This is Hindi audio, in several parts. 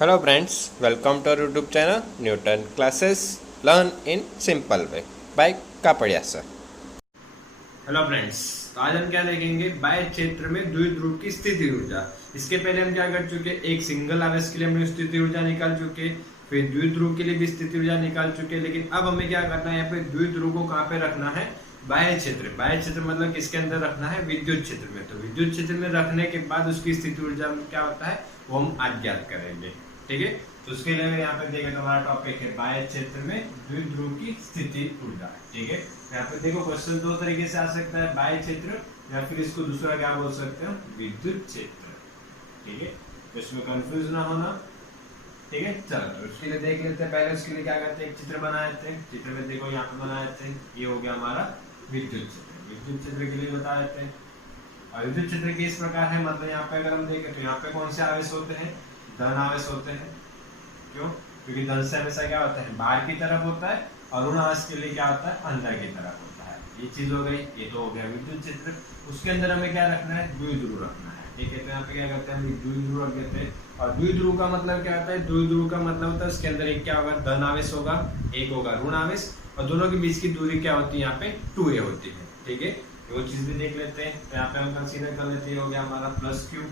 Hello friends, welcome to our YouTube channel Newton Classes Learn in Simple Way by Kapadia sir. Hello friends, तो आज हम क्या देखेंगे बाह्य क्षेत्र में द्विध्रुव की स्थिति ऊर्जा। इसके पहले हम क्या कर चुके, एक सिंगल आवेश के लिए हमने स्थिति ऊर्जा निकाल चुके, फिर द्विध्रुव के लिए भी स्थिति ऊर्जा निकाल चुके। लेकिन अब हमें क्या करना है, यहाँ पे द्विध्रुव को कहाँ पे रखना है, बाह्य क्षेत्र। बाह्य क्षेत्र मतलब किसके अंदर रखना है, विद्युत क्षेत्र में। तो विद्युत क्षेत्र में रखने के बाद उसकी स्थिति ऊर्जा में क्या होता है वो हम आज ज्ञात करेंगे। ठीक है, तो उसके लिए यहाँ पे देखें तो हमारा टॉपिक है बाह्य क्षेत्र में द्विध्रुव की स्थिति ऊर्जा। ठीक है, यहाँ पे देखो क्वेश्चन दो तरीके से आ सकता है, बाह्य क्षेत्र या फिर इसको दूसरा क्या बोल सकते हैं, विद्युत क्षेत्र। ठीक है, तो इसमें कंफ्यूज ना होना। ठीक है, चलो तो उसके लिए देख लेते हैं। पहले उसके लिए क्या करते हैं, एक चित्र बना लेते हैं। चित्र में देखो यहाँ पे बना लेते हैं, ये हो गया हमारा विद्युत क्षेत्र। विद्युत क्षेत्र के लिए बता देते हैं। और विद्युत क्षेत्र किस प्रकार है, मतलब यहाँ पे अगर हम देखें तो यहाँ पे कौन से आवेश होते हैं, धन आवेश होते हैं। क्यों? क्योंकि धन से हमेशा क्या होता है, बाहर की तरफ होता है, और ऋण आवेश के लिए क्या होता है, अंदर की तरफ होता है। ये चीज हो गई, ये तो हो गया विद्युत क्षेत्र। उसके अंदर हमें क्या रखना है, द्विध्रुव रखना है। ठीक है, तो यहाँ पे क्या करते हैं, हम द्विध्रुव रख देते हैं। और द्विध्रुव का मतलब क्या होता है, द्विध्रुव का मतलब होता है उसके अंदर एक क्या होगा, धन आवेश होगा, एक होगा ऋण आवेश, और दोनों के बीच की दूरी क्या होती है, यहाँ पे 2a होती है। ठीक है, वो चीज भी देख लेते हैं। तो यहाँ पे हम कंसीडर कर लेते हैं, हो गया हमारा प्लस क्यू,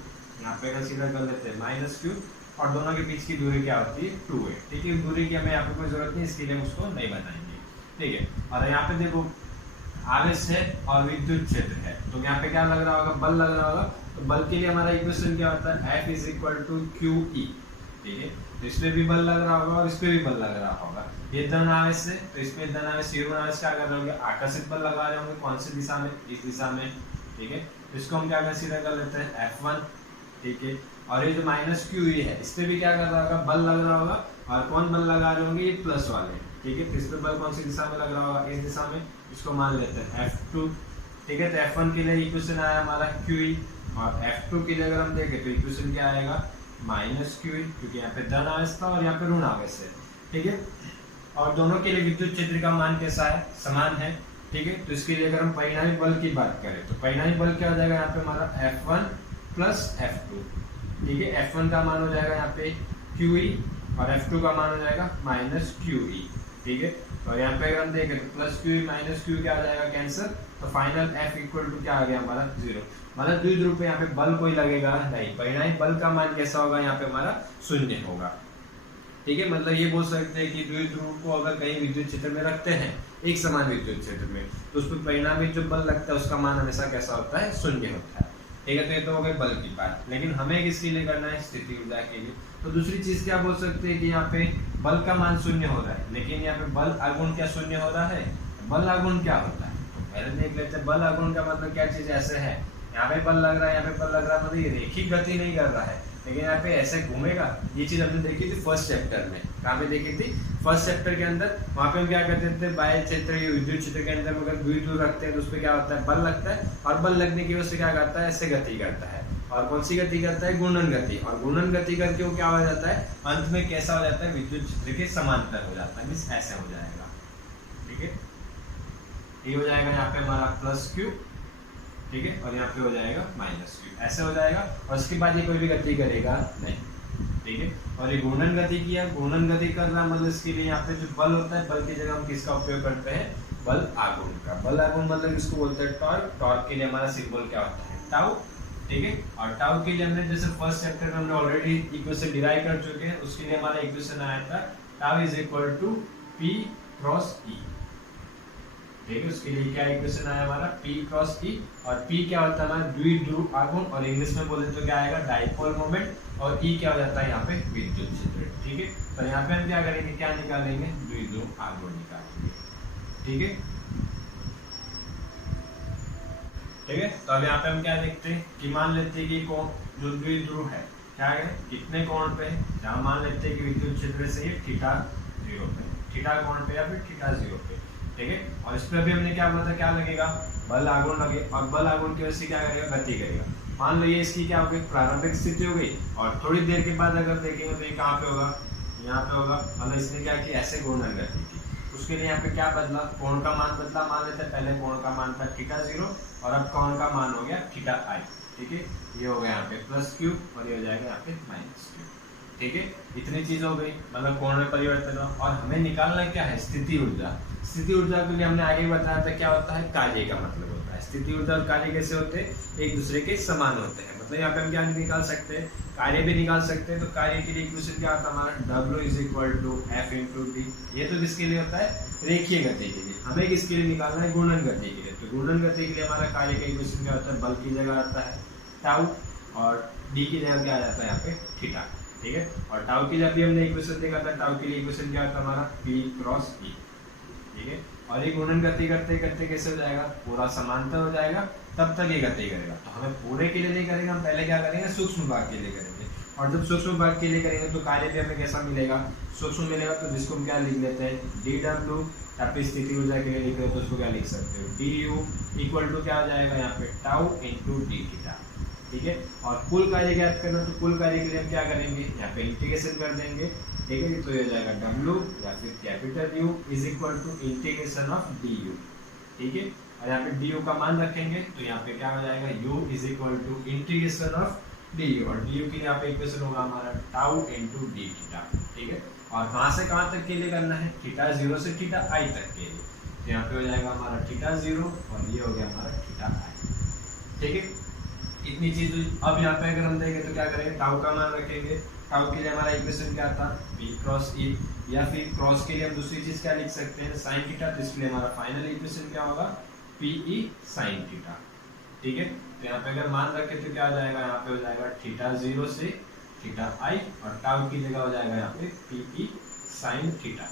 यहाँ पे कंसीडर कर लेते हैं माइनस क्यू, और दोनों के बीच की दूरी क्या होती है, 2a। ठीक है, दूरी की हमें यहाँ पे कोई जरूरत नहीं, इसके लिए हम उसको नहीं बताएंगे। ठीक है, और यहाँ पे देखो आवेश है और विद्युत क्षेत्र है, तो यहाँ पे क्या लग रहा होगा, बल लग रहा होगा। तो बल के लिए हमारा इक्वेशन क्या होता है, F is equal to QE। ठीक है, तो इसमें भी बल लग रहा होगा और इसमें भी बल लग रहा होगा। ये धन आवेश है, तो इसमें धन आवेश ऋण आवेश क्या कर रहे होंगे, आकर्षित बल लगा रहे होंगे। कौन सी दिशा में, इस दिशा में। ठीक है, तो इसको हम क्या कंसीडर कर लेते हैं, F1। ठीक है, और ये जो माइनस QE है, इस पे भी क्या कर रहा होगा, बल लग रहा होगा। और कौन बल लगा रहे होंगे, ये प्लस वाले। ठीक है, तो इस पे बल कौन सी दिशा में लग रहा होगा, इस दिशा में। इसको मान लेते हैं F2। ठीक है, तो F1 के लिए इक्वेशन आया हमारा QE, और F2 के लिए अगर हम देखें तो इक्वेशन क्या आएगा, माइनस QE, क्योंकि यहाँ पे धन आवेश था और यहाँ पे ऋण आवेश है। ठीक है, और दोनों के लिए विद्युत क्षेत्र का मान कैसा है, समान है। ठीक है, तो इसके लिए अगर हम परिणामी बल की बात करें तो परिणामी बल क्या हो जाएगा, यहाँ पे हमारा F1 प्लस F2। ठीक है, F1 का मान हो जाएगा यहाँ पे QE, और F2 का मान हो जाएगा माइनस QE। ठीक है, और यहाँ पे अगर हम देखें तो प्लस QE माइनस QE क्या आ जाएगा, कैंसर। तो फाइनल F इक्वल टू क्या आ गया हमारा, 0। मतलब द्विध्रुव पे यहाँ पे बल कोई लगेगा नहीं, परिणामी बल का मान कैसा होगा, यहाँ पे हमारा 0 होगा। ठीक है, मतलब ये बोल सकते हैं कि द्विध्रुव को अगर कहीं विद्युत क्षेत्र में रखते हैं, एक समान विद्युत क्षेत्र में, तो उस पर परिणामी जो बल लगता है उसका मान हमेशा कैसा होता है, 0 होता है। ठीक है, तो ये तो हो गई बल की बात। लेकिन हमें किसके लिए करना है, स्थिति ऊर्जा के लिए। तो दूसरी चीज क्या बोल सकते हैं कि यहाँ पे बल का मान 0 हो रहा है, लेकिन यहाँ पे बल आगुण क्या 0 हो रहा है। बल आगुण क्या होता है, तो पहले देख लेते हैं। बल आगुण का मतलब क्या चीज ऐसे है, यहाँ पे बल लग रहा है, यहाँ पे बल लग रहा है, मतलब ये रेखिक गति नहीं कर रहा है, लेकिन यहाँ पे ऐसे घूमेगा। ये चीज हमने देखी थी फर्स्ट चैप्टर में। कहाँ पे देखी थी, फर्स्ट चैप्टर के अंदर। वहां पे हम क्या करते थे, बाह्य क्षेत्र या विद्युत क्षेत्र के अंदर अगर द्विध्रुव रखते हैं तो उस पर क्या होता है, बल लगता है, और बल लगने की वजह से क्या करता है, ऐसे गति करता है। और कौन सी गति करता है, घूर्णन गति। और घूर्णन गति करके वो क्या हो जाता है, अंत में कैसा हो जाता है, विद्युत क्षेत्र के समांतर हो जाता है, मींस ऐसे हो जाएगा। ठीक है, ये हो जाएगा यहाँ पे हमारा प्लस Q। ठीक है, और यहाँ पे हो जाएगा माइनस Q, ऐसे हो जाएगा। और उसके बाद ये कोई भी गति करेगा नहीं। ठीक है, और ये घूर्णन गति किया, घूर्णन गति कर रहा मतलब इसके लिए यहाँ पे जो बल होता है, बल की जगह हम किसका उपयोग करते हैं, बल आघूर्ण का। बल आघूर्ण मतलब इसको बोलते हैं टॉर्क। टॉर्क के लिए हमारा सिंबल क्या होता है, टाउ। ठीक है, और टाउ के लिए हमने जैसे फर्स्ट चैप्टर में हमने ऑलरेडी इक्वेशन डिराइव कर चुके हैं। उसके लिए हमारा इक्वेशन आया था, tau is equal to P cross E। ठीक है, उसके लिए क्या इक्वेशन आया हमारा, P क्रॉस E। और P क्या होता है हमारा, द्विध्रुव आघूर्ण, और इंग्लिश में बोले तो क्या आएगा, डाइपोल मोमेंट। और E क्या हो जाता है यहाँ पे, विद्युत क्षेत्र। ठीक है, तो यहाँ पे हम क्या करेंगे, क्या निकालेंगे, द्विध्रुव आघूर्ण निकालेंगे। ठीक है, ठीक है, तो अब यहाँ पे हम क्या देखते हैं कि मान लेते हैं कि कोण जो द्विध्रुव है क्या है, कितने कोण पे है, जहाँ मान लेते हैं कि विद्युत क्षेत्र से ये थीटा 0 पे, थीटा कोण पे या फिर थीटा 0 पे। ठीक है, और इस पे भी हमने क्या बोला था, क्या लगेगा, बल आघूर्ण लगे, और बल आघूर्ण की वजह से क्या करेगा, गति करेगा। मान लो ये इसकी क्या हो गई, प्रारंभिक स्थिति हो गई, और थोड़ी देर के बाद अगर देखेंगे तो ये कहाँ पे होगा, यहाँ पे होगा। मतलब इसने क्या किया, ऐसे घूर्णन गति की। उसके लिए यहाँ पे क्या बदला, कोण का मान बदला। मान लेते हैं पहले कोण का मान था थीटा 0, और अब कोण का मान हो गया थीटा I। ठीक है, ये हो गया यहाँ पे प्लस Q, और ये हो जाएगा यहाँ पे माइनस Q। ठीक है, इतनी चीज हो गई, मतलब कोण में परिवर्तन हो। और हमें निकालना क्या है, स्थिति ऊर्जा। स्थिति ऊर्जा के लिए हमने आगे बताया था क्या होता है, कार्य का मतलब होता है। स्थिति ऊर्जा और कार्य कैसे होते हैं, एक दूसरे के समान होते हैं। मतलब यहाँ पे हम क्या निकाल सकते हैं, कार्य भी निकाल सकते हैं। तो कार्य के लिए इक्वेशन क्या होता है हमारा, W = F × D। ये तो किसके लिए होता है, रेखीय गति के लिए। हमें किसके लिए निकालना है, गुणन गति के लिए। तो गुणन गति के लिए हमारा कार्य का इक्वेशन क्या होता है, बल की जगह आता है टाउ, और डी की जगह क्या आ जाता है यहाँ पे, थीटा। ठीक है, और टाउ की जब भी हमने इक्वेशन देखा था, टाउ के लिए इक्वेशन क्या होता है हमारा, P × E। ठीक है, और ये गुणन गति करते करते कैसे हो जाएगा, पूरा समांतर हो जाएगा, तब तक ये गति करेगा। तो हमें पूरे के लिए नहीं करेंगे, हम पहले क्या करेंगे, सूक्ष्म भाग के लिए करेंगे। और जब सूक्ष्म भाग के लिए करेंगे तो कार्य भी हमें कैसा मिलेगा, सूक्ष्म मिलेगा। तो जिसको हम क्या लिख लेते हैं, dW, या फिर स्थिति ऊर्जा के लिए लिख रहे हो तो उसको क्या लिख सकते हो, du = क्या हो जाएगा यहाँ पे, टाउ × d थीटा। ठीक है, और कुल कार्य ज्ञात करना, तो कुल कार्य के लिए हम क्या करेंगे, यहाँ पे इंटीग्रेशन कर देंगे। ठीक है, तो ये हो जाएगा W या फिर कैपिटल U = du। ठीक है, और यहाँ पे du का मान रखेंगे, तो यहाँ पे क्या हो जाएगा, U = du, और du के लिए यहाँ पे इक्वेशन होगा हमारा टाउ × d थीटा। ठीक है, और कहाँ से कहाँ तक के लिए करना है, θ0 से θi तक के लिए। तो यहाँ पे हो जाएगा हमारा θ0, और ये हो गया हमारा θi। ठीक है, इतनी चीज हुई। अब यहाँ पे अगर हम देखें तो क्या करेंगे, टाउ का मान रखेंगे। टाउ के लिए हमारा इक्वेशन क्या था, P × E, या फिर क्रॉस के लिए हम दूसरी चीज क्या लिख सकते हैं, sin थीटा। तो इसके लिए हमारा फाइनल इक्वेशन क्या होगा, PE sin थीटा। ठीक है, तो यहाँ पे अगर मान रखें तो क्या हो जाएगा, यहाँ पे हो जाएगा θ0 से θi, और टाउ की जगह हो जाएगा यहाँ पे PE sin थीटा।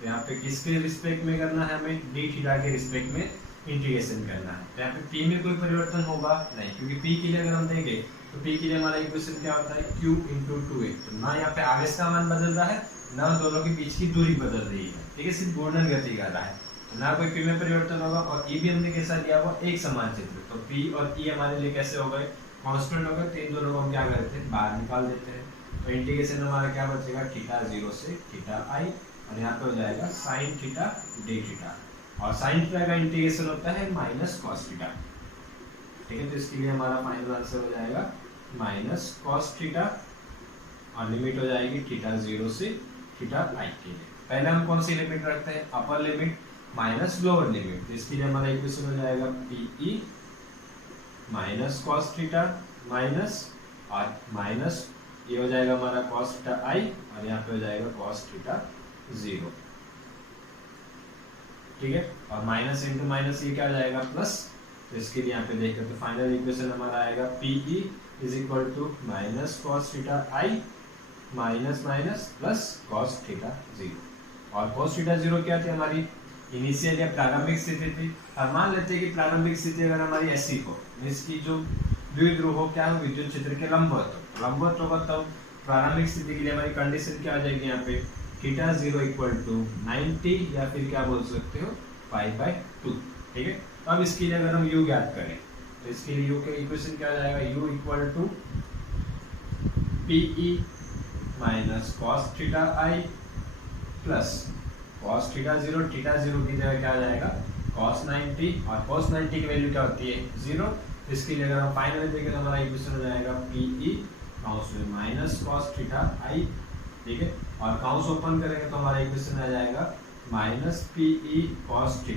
तो यहाँ पे किसके रिस्पेक्ट में करना है, हमें d थीटा के रिस्पेक्ट में इंटीग्रेशन करना है। तो यहाँ पे P में कोई परिवर्तन होगा नहीं, क्योंकि P के लिए अगर हम देंगे तो P के लिए हमारा इक्वेशन क्या होता है, Q × 2a। तो ना यहाँ पे आवेश का मान बदल रहा है, ना दोनों के बीच की दूरी बदल रही है। ठीक है, सिर्फ गुणन गति कर रहा है, तो ना कोई P में परिवर्तन होगा। और E भी हमने कैसा लिया हुआ, एक समान चित्र। तो P और E हमारे लिए कैसे हो गए, कांस्टेंट हो गए। तो इन दोनों को हम क्या करते हैं, बाहर निकाल देते हैं। तो इंटीग्रेशन हमारा क्या बचेगा, θ0 से θi, और यहाँ पे हो जाएगा sin थीटा d थीटा। और sin थीटा का इंटीग्रेशन होता है -cos थीटा। ठीक है, तो इसके लिए हमारा फाइनल आंसर हो जाएगा -cos थीटा, और लिमिट हो जाएगी θ0 से θi के लिए। पहले हम कौन सी लिमिट रखते हैं, upper limit minus lower limit. तो इसके लिए हमारा इक्वेशन हो जाएगा PE -cos थीटा माइनस, और माइनस ये हो जाएगा हमारा cos θi, और यहाँ पे हो जाएगा cos θ0। ठीक है, और माइनस इंटू माइनस ये क्या हो जाएगा, प्लस। तो इसके लिए यहाँ पे देखते तो फाइनल इक्वेशन हमारा आएगा PE = -cos θi minus minus plus cos θ0। और cos θ0 क्या थी, हमारी इनिशियल या प्रारंभिक स्थिति थी। अब मान लेते हैं कि प्रारंभिक स्थिति अगर हमारी ऐसी हो, इसकी जो द्विध्रुव हो क्या हो, विद्युत क्षेत्र के लंबवत हो, लंबवत होगा तब प्रारंभिक स्थिति के लिए हमारी कंडीशन क्या आ जाएगी, यहाँ पे θ0 = 90, या फिर क्या बोल सकते हो, π/2। ठीक है, अब इसके लिए अगर हम u ज्ञात करें तो इसके लिए u के इक्वेशन क्या आ जाएगा, u = PE -cos θi plus cos θ0, θ0 की जगह क्या आ जाएगा, cos 90, और cos 90 की वैल्यू क्या होती है, 0। इसके लिए अगर हम फाइनली देखें तो हमारा इक्वेशन हो जाएगा PE -cos θi। ठीक है, और काउंस ओपन करेंगे तो हमारा इक्वेशन आ जाएगा -PE cos θi।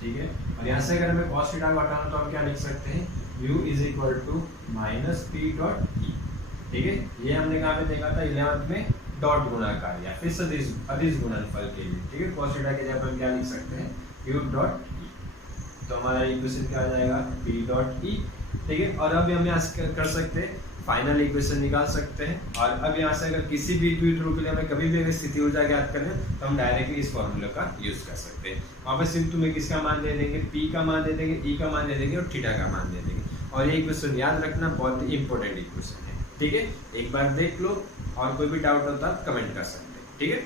ठीक है, और यहाँ से अगर हमें cos θ को हटाना तो हम क्या लिख सकते हैं, u = -P.E। ठीक है, ये हमने कहाँ पे देखा था, 11th में डॉट गुणाकार या फिर अदिश गुणनफल के लिए। ठीक है, cos θ के जगह हम क्या लिख सकते हैं, u.E। तो हमारा इक्वेशन क्या आ जाएगा, P.E। ठीक है, और अब हम यहाँ कर सकते हैं, फाइनल इक्वेशन निकाल सकते हैं। और अब यहाँ से अगर किसी भी द्विध्रुव के लिए हमें कभी भी अगर स्थिति ऊर्जा ज्ञात करें तो हम डायरेक्टली इस फॉर्मूले का यूज कर सकते हैं। वहाँ पर सिर्फ तुम्हें किसका मान दे देंगे, P का मान दे देंगे, E का मान दे देंगे, और थीटा का मान दे देंगे। और ये इक्वेशन याद रखना, बहुत ही इंपॉर्टेंट इक्वेशन है। ठीक है, एक बार देख लो, और कोई भी डाउट होता है कमेंट कर सकते हैं। ठीक है,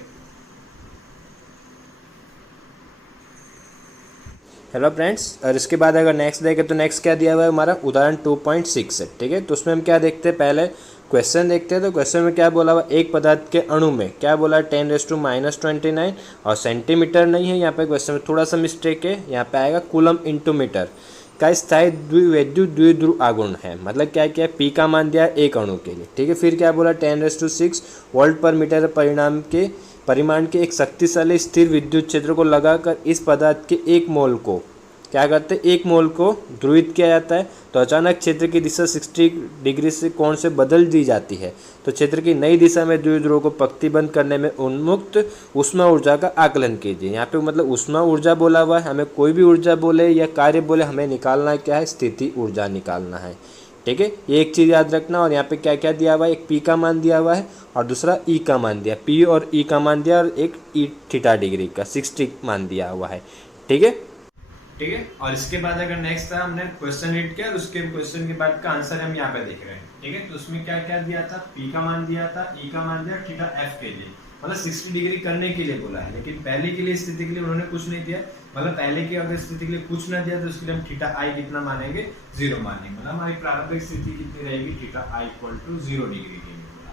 हेलो फ्रेंड्स, और इसके बाद अगर नेक्स्ट देखें तो नेक्स्ट क्या दिया हुआ है हमारा, उदाहरण 2.6 है। ठीक है, तो उसमें हम क्या देखते हैं, पहले क्वेश्चन देखते हैं। तो क्वेश्चन में क्या बोला हुआ, एक पदार्थ के अणु में क्या बोला, 10⁻⁻29, और सेंटीमीटर नहीं है यहाँ पे, क्वेश्चन में थोड़ा सा मिस्टेक है, यहाँ पे आएगा कूलम इंटू मीटर। का स्थायी द्विविद्युत द्विध्रुव आघूर्ण है। मतलब क्या क्या पी का मान दिया एक अणु के लिए, ठीक है। फिर क्या बोला 10⁶ वोल्ट पर मीटर परिमाण के एक शक्तिशाली स्थिर विद्युत क्षेत्र को लगाकर इस पदार्थ के एक मोल को क्या करते हैं, एक मोल को ध्रुवित किया जाता है। तो अचानक क्षेत्र की दिशा 60 डिग्री से कोण से बदल दी जाती है। तो क्षेत्र की नई दिशा में द्विध्रुव को पंक्तिबंद करने में उन्मुक्त ऊष्मा ऊर्जा का आकलन कीजिए। यहाँ पे मतलब ऊष्मा ऊर्जा बोला हुआ है, हमें कोई भी ऊर्जा बोले या कार्य बोले, हमें निकालना क्या है, स्थिति ऊर्जा निकालना है, ठीक है। ये एक चीज़ याद रखना। और यहाँ पे क्या क्या दिया हुआ है, एक पी का मान दिया हुआ है और दूसरा ई का मान दिया, पी और ई का मान दिया, और एक ई थीटा डिग्री का 60 मान दिया हुआ है, ठीक है। ठीक है। और इसके बाद अगर नेक्स्ट था, हमने क्वेश्चन रीड किया और उसके क्वेश्चन के बाद का आंसर हम यहाँ पे देख रहे हैं, ठीक है। तो उसमें क्या क्या दिया था, पी का मान दिया था, ई का मान दिया, थीटा एफ के लिए, मतलब 60 डिग्री करने के लिए बोला है। लेकिन पहले के लिए स्थिति के लिए उन्होंने कुछ नहीं दिया, मतलब पहले की अगर स्थिति के लिए कुछ ना दिया तो उसके लिए हम थीटा आई कितना मानेंगे, 0 मानेंगे। मतलब हमारी प्रारंभिक स्थिति कितनी रहेगी, theta I equal to 0 degree के लिए बोला,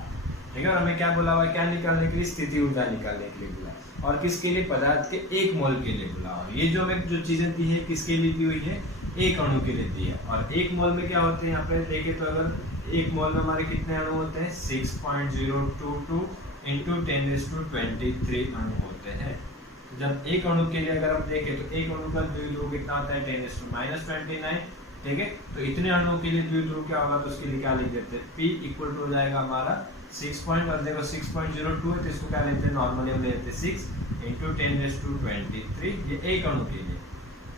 ठीक है। और हमें क्या बोला हुआ है, क्या निकालने के लिए, स्थिति ऊर्जा निकालने के लिए बोला, और किसके लिए, पदार्थ के एक मोल के लिए बोला। और ये जो हमें जो चीजें दी है किसके लिए दी हुई है, एक अणु के लिए दी है। और एक मोल में क्या होते हैं, यहाँ पे देखें तो अगर एक मोल में हमारे कितने अणु होते हैं, 6.022 इंटू 10⁻23 अणु होते हैं। जब एक अणु के लिए अगर हम देखें तो एक अणु का द्विध्रुव कितना होता है, 10⁻29, ठीक है। तो इतने अणुओं के लिए द्विध्रुव क्या होगा, तो उसके लिए क्या लिख देते हैं, P इक्वल टू हो जाएगा हमारा 6 और देखो 6.02 है तो इसको क्या लेते हैं, नॉर्मली हम लेते हैं 6 इंटू 10⁻23, ये एक अणु के लिए,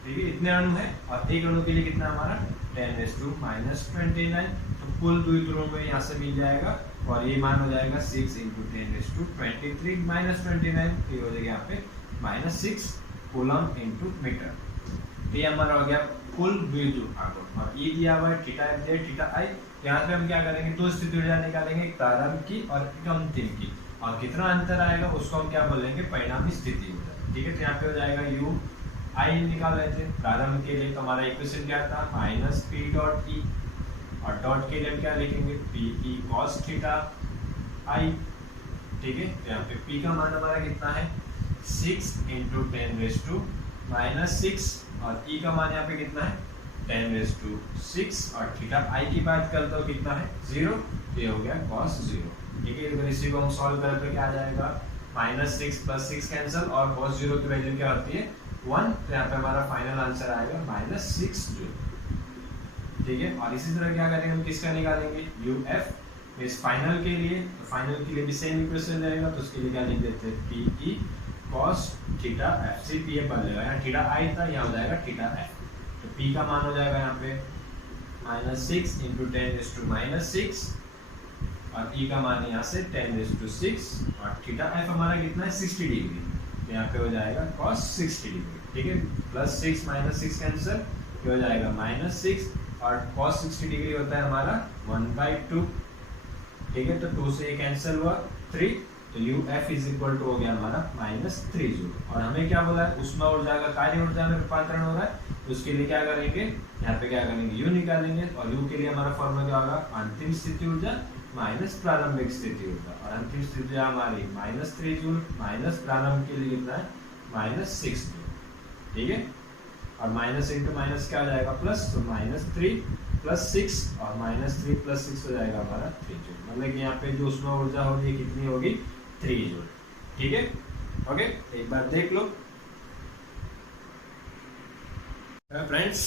ठीक है। इतने अणु है और एक अणु के लिए कितना हमारा 10⁻29, तो कुल द्विध्रुव में यहाँ से मिल जाएगा और ये मान हो जाएगा 6 इंटू 10⁻23 -29, तो ये हो जाएगा यहाँ पे -6 कूलम इंटू मीटर। ये हमारा हो गया कुल द्विध्रुव आघूर्ण। और ये दिया हुआ है थीटा एफ दिया, थीटा आई। यहाँ पे हम क्या करेंगे, दो स्थिति ऊर्जा निकालेंगे, एक प्रारंभ की और एक अंतिम की, और कितना अंतर आएगा उसको हम क्या बोलेंगे, परिणामी स्थिति ऊर्जा, ठीक है। तो यहाँ पे हो जाएगा यू आई निकाल रहे थे प्रारंभ के लिए, तो हमारा इक्वेशन क्या था, माइनस पी डॉट ई, और डॉट के लिए हम क्या लिखेंगे, पी ई कॉस थीटा आई, ठीक है। तो यहाँ पे पी का मान हमारा कितना है, 6 इंटू 10⁻⁻6, और ई का मान यहाँ पे कितना है 10⁻6, और थीटा आई की बात करता हूँ कितना है 0, ये हो गया cos 0, ठीक है। अगर इसी को हम सॉल्व करें तो क्या आ जाएगा, -6 + 6 कैंसिल, और cos 0 की वैल्यू क्या होती है 1, तो यहाँ पे हमारा फाइनल आंसर आएगा -6 जूल, ठीक है। और इसी तरह क्या करेंगे, हम किसका निकालेंगे, यू एफ इस फाइनल के लिए, तो फाइनल के लिए भी सेम इक्वेशन रहेगा, तो उसके लिए क्या लिख देते हैं, P E cos theta F, से पी ए बन जाएगा, यहाँ थीटा आई था, यहाँ हो जाएगा थीटा एफ। तो P का मान हो जाएगा यहाँ पे -6 इंटू 10⁻⁻6, और E का मान यहाँ से 10⁻6, और थीटा F हमारा कितना है 60 डिग्री, तो यहाँ पे हो जाएगा cos 60 डिग्री, ठीक है। +6 -6 कैंसिल, ये हो जाएगा -6, और cos 60 डिग्री होता है हमारा 1/2, ठीक है। तो 2 से ये कैंसिल हुआ 3, तो U F is equal to हो गया हमारा -3 जूल। और हमें क्या बोला है, उष्मा ऊर्जा का कार्य ऊर्जा में रूपांतरण हो रहा है, तो उसके लिए क्या करेंगे, यहाँ पे क्या करेंगे, यू निकालेंगे, और यू के लिए हमारा फॉर्मूला क्या होगा, अंतिम स्थिति ऊर्जा माइनस प्रारंभिक स्थिति ऊर्जा, और अंतिम स्थिति ऊर्जा हमारी -3 जूल, माइनस प्रारंभ के लिए कितना है -6 जूल, ठीक है। और माइनस इंटू माइनस क्या हो जाएगा प्लस, तो -3 + 6, और -3 + 6 हो जाएगा हमारा 3 जूल। मतलब कि यहाँ पे जो उष्मा ऊर्जा होगी कितनी होगी, 3 जूल, ठीक है। ओके, एक बार देख लो फ्रेंड्स।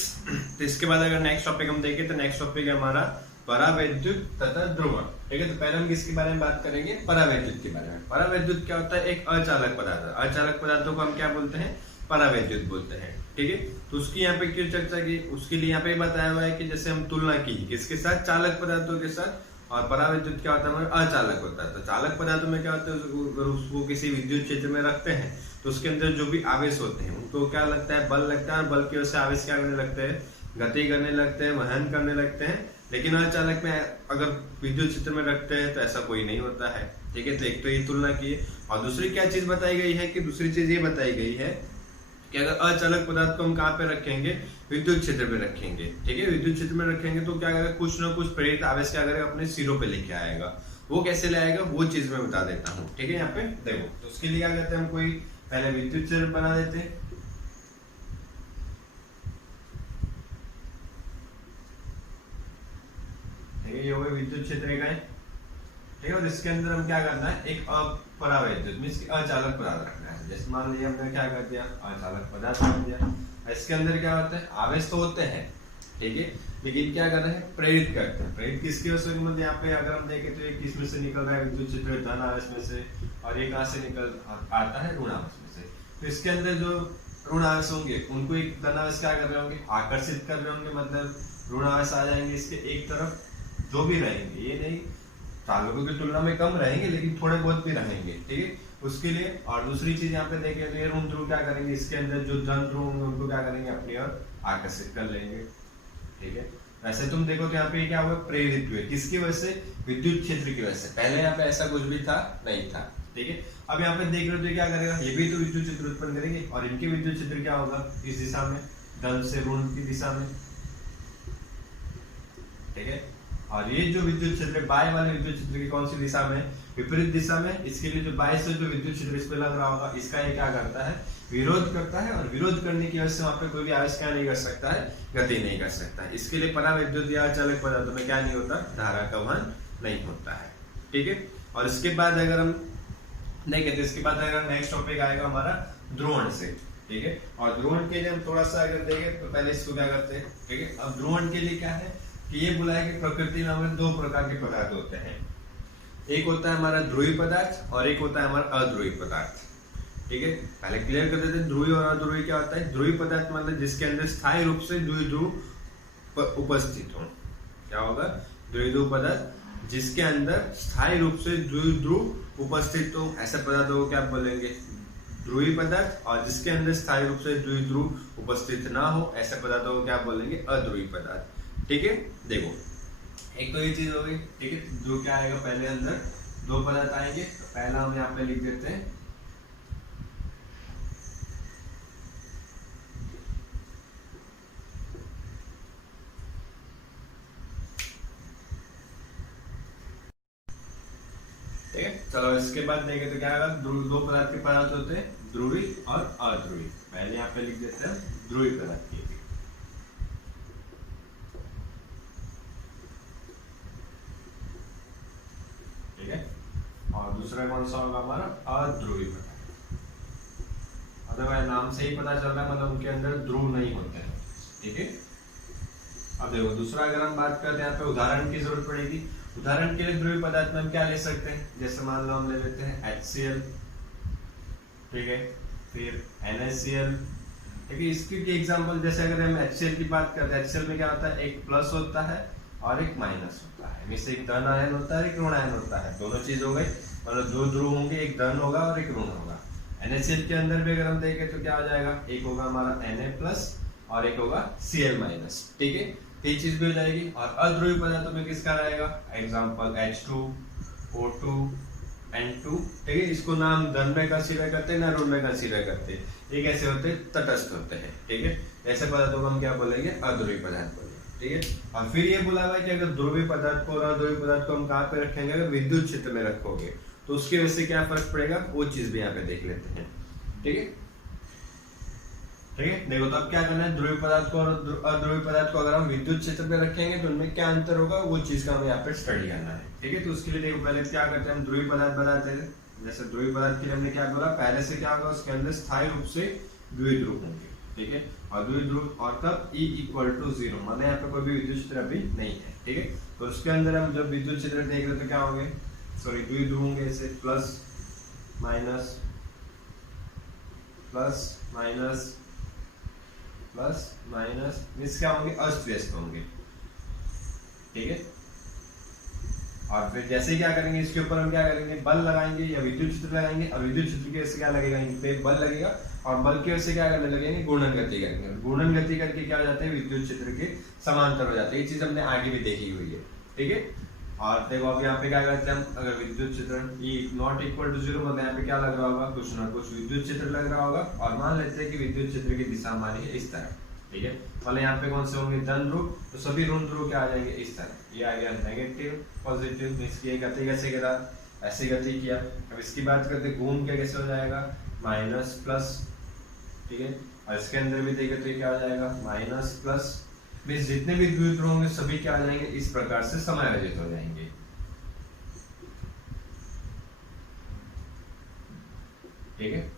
तो इसके बाद अगर नेक्स्ट टॉपिक हम देखें तो नेक्स्ट टॉपिक है हमारा परावैद्युत तथा ध्रुवक, ठीक है। तो पहले हम किसके बारे में बात करेंगे, परावैद्युत के बारे में। परावैद्युत क्या होता है, एक अचालक पदार्थ, अचालक पदार्थों को हम क्या बोलते हैं, परावैद्युत बोलते हैं, ठीक है। तो उसकी यहाँ पे क्यों चर्चा की, उसके लिए यहाँ पे बताया हुआ है कि जैसे हम तुलना की किसके साथ, चालक पदार्थों के साथ, और परावैद्युत क्या होता है, अचालक होता है। तो चालक पदार्थों में क्या होता है, अगर उसको किसी विद्युत क्षेत्र में रखते हैं तो उसके अंदर जो भी आवेश होते हैं उनको क्या लगता है, बल लगता है, और बल की वजह से आवेश क्या करने लगते हैं, गति करने लगते हैं, वहन करने लगते हैं। लेकिन अचालक में अगर विद्युत क्षेत्र में रखते हैं तो ऐसा कोई नहीं होता है, ठीक है। तो एक तो ये तुलना की है, और दूसरी क्या चीज बताई गई है, कि दूसरी चीज ये बताई गई है कि अगर अचालक पदार्थ को हम कहाँ पे रखेंगे, विद्युत क्षेत्र में रखेंगे, ठीक है। विद्युत क्षेत्र में रखेंगे तो क्या करेगा, कुछ ना कुछ प्रेरित आवेश क्या करेगा, अपने सिरों पे लेके आएगा। वो कैसे लाएगा, वो चीज मैं बता देता हूँ, ठीक है। यहाँ पे देखो, तो उसके लिए क्या करते हैं, हम कोई पहले विद्युत क्षेत्र बना देते हैं, ये हो गए विद्युत क्षेत्र इकाई, ठीक है। और इसके अंदर हम क्या करना है, एक अपरावैद्युत मीन्स की अचालक पदार्थ रखना है। जैसे मान लीजिए हमने क्या कर दिया, अचालक पदार्थ रख दिया। इसके अंदर क्या होता है, आवेश तो होते हैं, ठीक है, लेकिन क्या कर रहे हैं, प्रेरित करते हैं। प्रेरित किसकी वजह से, मतलब यहाँ पे अगर हम देखें तो ये किस में से निकल रहा है, विद्युत क्षेत्र धन आवेश में से, और ये कहाँ से निकल आता है, ऋण आवेश में से। तो इसके अंदर जो ऋण आवेश होंगे उनको एक धन आवेश क्या कर रहे होंगे, आकर्षित कर रहे होंगे, मतलब ऋण आवेश आ जाएंगे इसके एक तरफ, जो भी रहेंगे, ये नहीं चालकों की तुलना में कम रहेंगे लेकिन थोड़े बहुत भी रहेंगे, ठीक है, उसके लिए। और दूसरी चीज यहाँ पे देखें तो ये ऋण ध्रुव क्या करेंगे, इसके अंदर जो धन ध्रुव होंगे उनको क्या करेंगे, अपनी ओर आकर्षित कर लेंगे, ठीक है। वैसे तुम देखो तो यहाँ पे क्या हुआ, प्रेरित हुए, किसकी वजह से, विद्युत क्षेत्र की वजह से। पहले यहाँ पे ऐसा कुछ भी था नहीं था, ठीक है। अब यहाँ पे देख रहे हो तो क्या करेगा, ये भी तो विद्युत क्षेत्र उत्पन्न करेंगे, और इनके विद्युत क्षेत्र क्या होगा, इस दिशा में, धन से ऋण की दिशा में, ठीक है। और ये जो विद्युत क्षेत्र बाय वाले विद्युत क्षेत्र की कौन सी दिशा में, विपरीत दिशा में। इसके लिए जो बाय से जो विद्युत क्षेत्र इस पे लग रहा होगा, इसका ये क्या करता है, विरोध करता है, और विरोध करने की वजह से वहां पे कोई भी आवेश क्या नहीं कर सकता है, गति नहीं कर सकता है। इसके लिए परावैद्युत या अचालक पदार्थों में क्या नहीं होता, धारा का वहन नहीं होता है, ठीक है। और इसके बाद अगर हम देखें तो इसके बाद अगर नेक्स्ट टॉपिक आएगा हमारा ध्रुवण से, ठीक है। और ध्रुवण के लिए हम थोड़ा सा अगर देखें तो पहले इसको क्या करते हैं, ठीक है। अब ध्रुवण के लिए क्या है कि ये बोला है कि प्रकृति में हमारे दो प्रकार के पदार्थ होते हैं, एक होता है हमारा ध्रुवी पदार्थ और एक होता है हमारा अध्रुवी पदार्थ, ठीक है। पहले क्लियर कर देते हैं ध्रुवी और अध्रुवी क्या होता है। ध्रुवी पदार्थ मतलब जिसके अंदर स्थायी रूप से द्विध्रुव उपस्थित हो, क्या होगा, द्विध्रुव पदार्थ जिसके अंदर स्थायी रूप से द्विध्रुव उपस्थित हो, ऐसे पदार्थों को क्या बोलेंगे, ध्रुवी पदार्थ। और जिसके अंदर स्थायी रूप से द्विध्रुव उपस्थित ना हो, ऐसे पदार्थों को क्या बोलेंगे, अध्रुवी पदार्थ, ठीक है। देखो एक तो ये चीज हो गई, ठीक है। जो क्या आएगा, पहले अंदर दो पदार्थ आएंगे, तो पहला हम यहाँ पे लिख देते हैं ठीक है। चलो इसके बाद देखें तो क्या होगा, दो पदार्थ के पदार्थ होते हैं, ध्रुवी और अध्रुवी। पहले यहाँ पे लिख देते हैं ध्रुवी पदार्थ की, ठीक है। और दूसरा कौन सा होगा हमारा, अध्रुवी पदार्थ। अदरवाइज नाम से ही पता चल रहा है मतलब उनके अंदर ध्रुव नहीं होते हैं, ठीक है। अब देखो दूसरा अगर हम बात करते हैं, यहाँ पे उदाहरण की जरूरत पड़ेगी। उदाहरण के लिए ध्रुवीय पदार्थ में हम क्या ले सकते हैं, जैसे मान लो हम ले लेते हैं HCl, ठीक है, फिर NaCl, ठीक है। इसकी एग्जांपल जैसे अगर हम HCl की बात करते हैं, HCl में क्या होता है, एक प्लस होता है और एक माइनस होता है, इसमें एक धन आयन होता है, एक ऋण आयन होता है, दोनों चीज हो गई, मतलब दो ध्रुव होंगे, एक धन होगा और एक ऋण होगा। NaCl के अंदर भी अगर हम देखें तो क्या आ जाएगा, एक होगा हमारा Na+ और एक होगा Cl-, ठीक है, ये चीज भी हो जाएगी। और अध्रुवीय पदार्थों में किसका रहेगा, एग्जांपल H2, O2, N2, ठीक है। इसको ना हम धन में कंसीडर करते हैं ना ऋण में कंसीडर करते हैं, ये कैसे होते हैं, तटस्थ होते हैं, ठीक है। ऐसे पदार्थों को हम क्या बोलेंगे, अध्रुवीय पदार्थ बोलेंगे, ठीक है। और फिर ये बोला हुआ है कि अगर ध्रुवीय पदार्थ को और अध्रुवीय पदार्थ को हम कहाँ पे रखेंगे, अगर विद्युत क्षेत्र में रखोगे तो उसकी वजह से क्या फर्क पड़ेगा, वो चीज भी यहाँ पे देख लेते हैं, ठीक है, ठीक है। देखो तो अब क्या करना है, ध्रुवीय पदार्थ को और अध्रुवीय पदार्थ को अगर हम विद्युत क्षेत्र पे रखेंगे तो उनमें क्या अंतर होगा, वो चीज का हमें यहाँ पे स्टडी करना है, ठीक है। तो उसके लिए देखो पहले क्या करते हैं, हम ध्रुवीय पदार्थ बनाते हैं। जैसे ध्रुवीय पदार्थ के लिए हमने क्या बोला, पहले से क्या होगा, उसके अंदर स्थायी रूप से द्विध्रुव होंगे, ठीक है। और द्विध्रुव और तब E = 0, मतलब यहाँ पे कोई भी विद्युत क्षेत्र अभी नहीं है, ठीक है। तो उसके अंदर हम जब विद्युत क्षेत्र देख रहे तो क्या होंगे, सॉरी द्विध्रुव होंगे, ऐसे plus minus plus minus plus minus, means क्या होंगे, अस्त व्यस्त होंगे, ठीक है। और फिर जैसे क्या करेंगे, इसके ऊपर हम क्या करेंगे, बल लगाएंगे या विद्युत क्षेत्र लगाएंगे, और विद्युत क्षेत्र की वजह से क्या लगेगा, इन पे बल लगेगा, और बल की वजह से क्या करने लगेंगे, गुणन गति करेंगे। गुणन गति करके क्या हो जाते हैं, विद्युत क्षेत्र के समांतर हो जाते हैं। ये चीज हमने आगे भी देखी हुई है, ठीक है। और देखो अब यहाँ पे क्या करते हैं हम, अगर विद्युत क्षेत्र E ≠ 0, मतलब यहाँ पे क्या लग रहा होगा, कुछ ना कुछ विद्युत क्षेत्र लग रहा होगा, और मान लेते हैं कि विद्युत क्षेत्र की दिशा हमारी है इस तरह, ठीक है। मतलब यहाँ पे कौन से होंगे, धन ध्रुव, तो सभी ऋण ध्रुव क्या आ जाएंगे, इस तरह। ये आ गया नेगेटिव पॉजिटिव, इसकी गति कैसे करा, ऐसी गति किया। अब इसकी बात करते हैं, घूम के कैसे हो जाएगा, माइनस प्लस, ठीक है। और इसके अंदर भी देखें तो क्या हो जाएगा, माइनस प्लस, मीन्स जितने भी द्विध्रुव होंगे सभी क्या आ जाएंगे, इस प्रकार से समायोजित हो जाएंगे। ठीक है,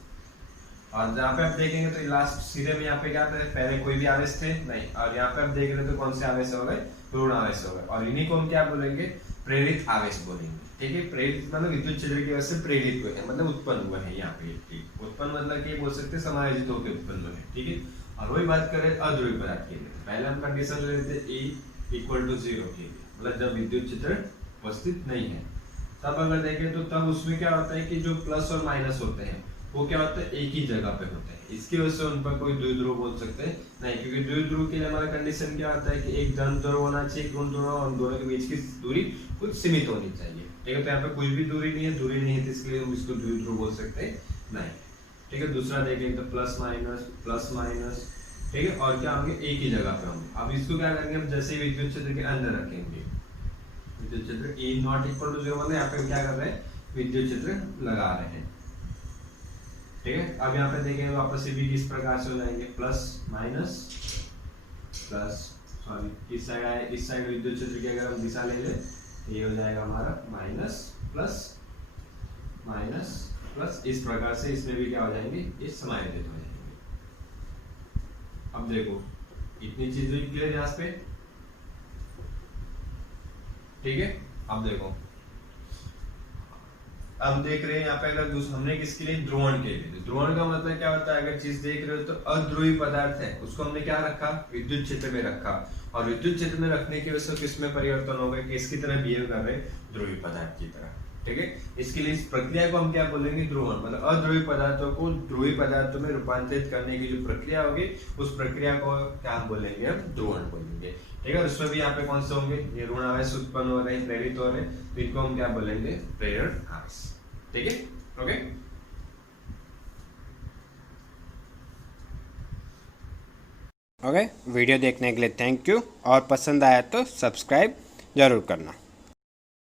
और जहाँ पे आप देखेंगे तो लास्ट सीधे में यहाँ पे क्या था, पहले कोई भी आवेश थे नहीं, और यहाँ पे आप देख रहे हो तो कौन से आवेश हो गए, ऋण आवेश हो गए, और इन्हीं को हम क्या बोलेंगे, प्रेरित आवेश बोलेंगे। ठीक है, प्रेरित मतलब विद्युत क्षेत्र की वजह से प्रेरित हुए हैं, मतलब उत्पन्न हुए हैं यहाँ पे। ठीक, उत्पन्न मतलब कि बोल सकते हैं समायोजित होकर उत्पन्न हुए हैं। ठीक है, और वही बात करें अध्रुवीय पदार्थ के लिए, पहले हम कंडीशन ले लेते E इक्वल टू 0 के लिए, मतलब जब विद्युत क्षेत्र उपस्थित नहीं है। तब अगर देखें तो तब उसमें क्या होता है कि जो प्लस और माइनस होते हैं वो क्या होता है, एक ही जगह पे होते हैं। इसकी वजह से उन पर कोई द्विध्रुव बोल सकते हैं नहीं, क्योंकि द्विध्रुव के लिए हमारा कंडीशन क्या होता है कि एक धन ध्रुव होना चाहिए, ऋण ध्रुव, और दोनों के बीच की दूरी कुछ सीमित होनी चाहिए। ठीक है, तो यहाँ पे कुछ भी दूरी नहीं है, दूरी नहीं है, तो इसलिए हम इसको द्विध्रुव बोल सकते नहीं। ठीक है, दूसरा देखें तो प्लस माइनस। ठीक है, और क्या होंगे, एक ही जगह पे होंगे। अब इसको क्या करेंगे हम, जैसे विद्युत क्षेत्र के अंदर रखेंगे, विद्युत क्षेत्र E नॉट इक्वल टू 0 मतलब यहाँ पे हम क्या कर रहे हैं, विद्युत क्षेत्र लगा रहे हैं। ठीक है, अब यहाँ पे देखेंगे तो आपस भी किस प्रकार से हो जाएंगे, इस साइड आए, इस साइड विद्युत क्षेत्र की अगर हम दिशा ले ले, ये हो जाएगा हमारा माइनस प्लस, इस प्रकार से इसमें भी क्या हो जाएंगे, ये समायोजित हो जाएंगे। अब देखो इतनी चीज हुई क्लियर यहाँ पे। ठीक है, अब देखो अब देख रहे हैं यहाँ पे, अगर हमने किसके लिए, ध्रुवण के लिए। ध्रुवण का मतलब क्या होता है, अगर चीज देख रहे हो तो अध्रुवी पदार्थ है, उसको हमने क्या रखा, विद्युत क्षेत्र में रखा, और विद्युत क्षेत्र में रखने की वजह से किसमें परिवर्तन हो गए, किसकी तरह बिहेव कर रहे हैं, ध्रुवीय पदार्थ की तरह। ठीक है, इसके लिए इस प्रक्रिया को हम क्या बोलेंगे, ध्रुवण, मतलब अध्रुवीय पदार्थों को ध्रुवीय पदार्थों में रूपांतरित करने की जो प्रक्रिया होगी उस प्रक्रिया को क्या बोलेंगे, हम ध्रुवण बोलेंगे। ठीक है, उसमें भी यहाँ पे कौन से होंगे, ये ऋण आवेश उत्पन्न हो रहे हैं, प्रेरित हो रहे हैं, तो इनको हम क्या बोलेंगे, प्रेरण आवेश। ठीक है, ओके। ओके, वीडियो देखने के लिए थैंक यू, और पसंद आया तो सब्सक्राइब जरूर करना।